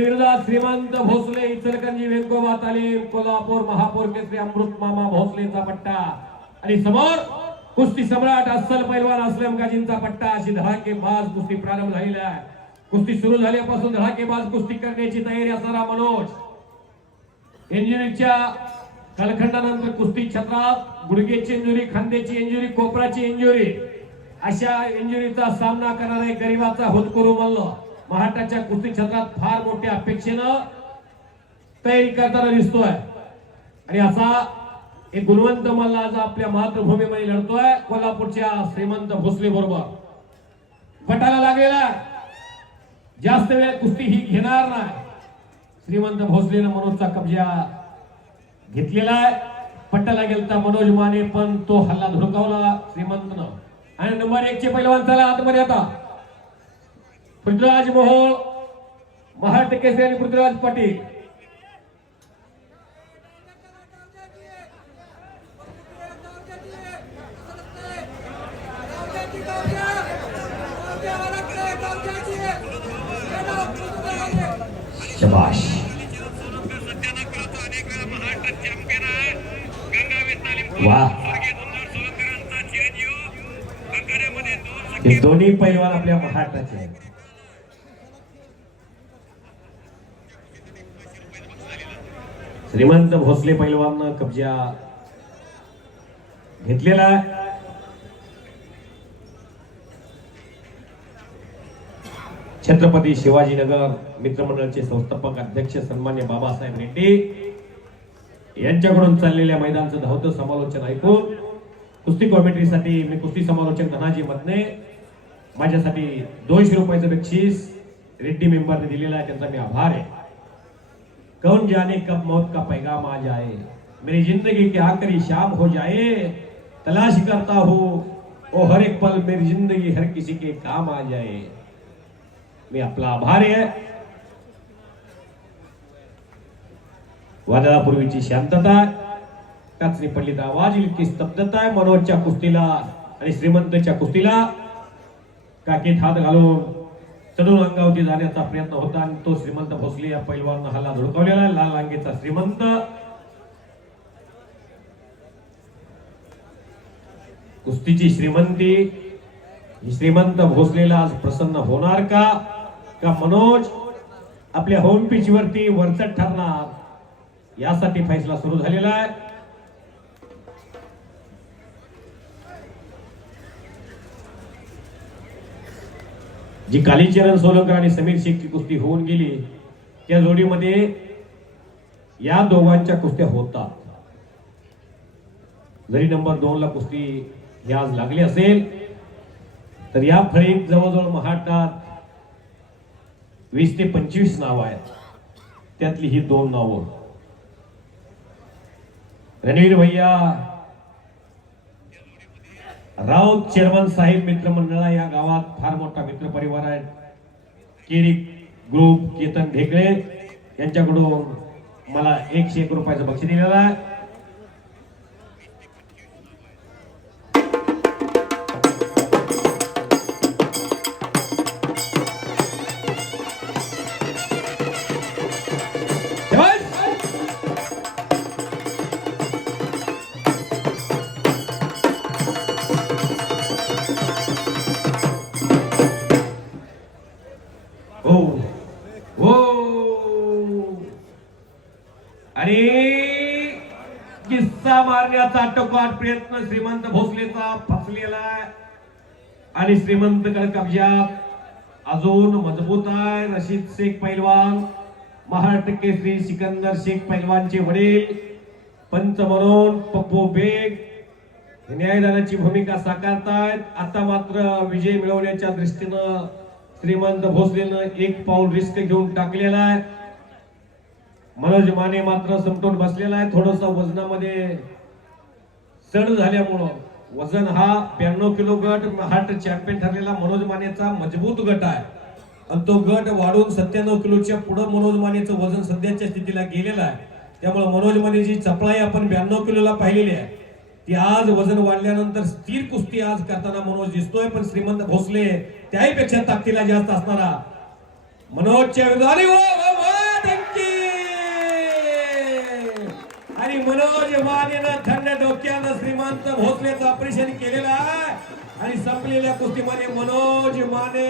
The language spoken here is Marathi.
विरोधात श्रीमंत भोसले इचलकरंजी वेंकोबा तालीम कोल्हापूर महापौर केसरी अमृत मामा भोसलेचा पट्टा. आणि समोर कुस्ती सम्राट अस्सल पैलवान असलम गाजींचा पट्टा. अशी धडाकेबाज कुस्ती प्रारंभ झालेला आहे. कुस्ती सुरू झाल्यापासून धडाकेबाज कुस्ती करण्याची तयारी असणारा मनोज. इंजुरीच्या कालखंडानंतर कुस्ती क्षेत्रात गुडघेची इंजुरी खांद्याची इंजुरी कोपराची इंजुरी अशा इंजुरीचा सामना करणारा गरीबाचा होत करू म्हणलं महाराष्ट्राच्या कुस्ती क्षेत्रात फार मोठ्या अपेक्षेनं तयारी करताना दिसतोय. आणि असा एक गुणवंत मल्ल आज आपल्या मातृभूमीमध्ये लढतोय कोल्हापूरच्या श्रीमंत भोसले बरोबर. गटाला लागलेला आहे. जास्त वेळ कुस्ती ही घेणार नाही. श्रीमंत भोसलेनं मनोजचा कब्जा घेतलेला आहे. पट्टाला गेलता मनोज माने पण तो हल्ला धुडकावला श्रीमंतनं. आणि नंबर एक चे पहिलवान चला आतमध्ये आता. पृथ्वीराज मोहोळ महाराष्ट्र केसरी आणि पृथ्वीराज पाटील. शबाश. वा. हे दोन्ही पैलवान आपल्या महाराष्ट्राचे आहेत. श्रीमंत भोसले पैलवान कब्जा घेतलेला आहे. छत्रपती शिवाजीनगर मित्रमंडळाचे संस्थापक अध्यक्ष सन्मान्य बाबासाहेब रेड्डी यांच्याकडून चाललेल्या मैदानचं धावतं समालोचन ऐकून कुस्ती कॉमेंट्रीसाठी मी कुस्ती समालोचक धनाजी मधने माझ्यासाठी दोनशे रुपयाचं बक्षीस रेड्डी मेंबरने दिलेला आहे त्यांचा मी आभार आहे. कौन जाने कब मौत का पैगाम आ जाए? मेरी ज़िंदगी के आखिरी शाम हो जाए, तलाश करता हूँ ओ हर एक पल मेरी ज़िंदगी हर किसी के काम आ जाए। मी आपला आभारी आहे वादळापूर्वीची शांतता टाचणी पडली आवाज़ की स्तब्धता आहे मनोजच्या कुस्तीला आणि श्रीमंतच्या कुस्तीला काकीत हात चढून अंगावती जाण्याचा प्रयत्न होता आणि तो श्रीमंत भोसले या पैलवान हल्ला धुडकावलेला लाल लांगेचा श्रीमंत. कुस्तीची श्रीमंती. श्रीमंत भोसलेला आज प्रसन्न होणार का? का मनोज? आपल्या होम पिच वरती वरचट ठरणार. यासाठी फैसला सुरू झालेला आहे. जी कालीचरण सोलंकर आणि समीर शेखची कुस्ती होऊन गेली त्या जोडीमध्ये या दोघांच्या कुस्त्या होतात. जरी नंबर दोन ला कुस्ती ही आज लागली असेल तर या फळीत जवळजवळ महाराष्ट्रात वीस ते पंचवीस नाव आहेत. त्यातली ही दोन नावं. रणवीर भैया राऊत चेअरमन साहेब मित्रमंडळा या गावात फार मोठा मित्र परिवार आहे. केरी ग्रुप केतन ढेकळे यांच्याकडून मला एकशे एक रुपयाचं बक्षीस दिलेलं आहे. किस्सा मारण्याचा टोकाट प्रयत्न श्रीमंत भोसलेचा फसलेला आहे. आणि श्रीमंत कब्जात अजून मजबूत आहे. रशीद शेख पैलवान महाराष्ट्र केसरी सिकंदर शेख पैलवानचे वडील पंच म्हणून पप्पू बेग न्यायदानाची भूमिका साकारतायत. आता मात्र विजय मिळवण्याच्या दृष्टीनं श्रीमंत भोसलेनं एक पाऊल रिस्क घेऊन टाकलेला आहे. मनोज माने मात्र समटून बसलेला आहे. थोडस वजनामध्ये चढ झाल्यामुळं वजन हा ब्याण्णव किलो गट हार्ट चॅम्पियन ठरलेला मनोज मानेचा मजबूत गट आहे. आणि तो गट वाढून सत्त्याण्णव किलोच्या पुढे मनोज मानेचं वजन सध्याच्या स्थितीला गेलेलं आहे. त्यामुळे मनोज मानेची चपळाई आपण ब्याण्णव किलोला पाहिलेली आहे. ती आज वजन वाढल्यानंतर स्थिर कुस्ती आज करताना मनोज दिसतोय पण श्रीमंत भोसले त्याही पेक्षा ताकदीला जास्त असणारा मनोजच्या विरोधात आणि मनोज मानेनं थंड डोक्यानं श्रीमंत भोसलेचं ऑपरेशन केलेलं आहे. आणि संपलेल्या कुस्तीमध्ये मनोज माने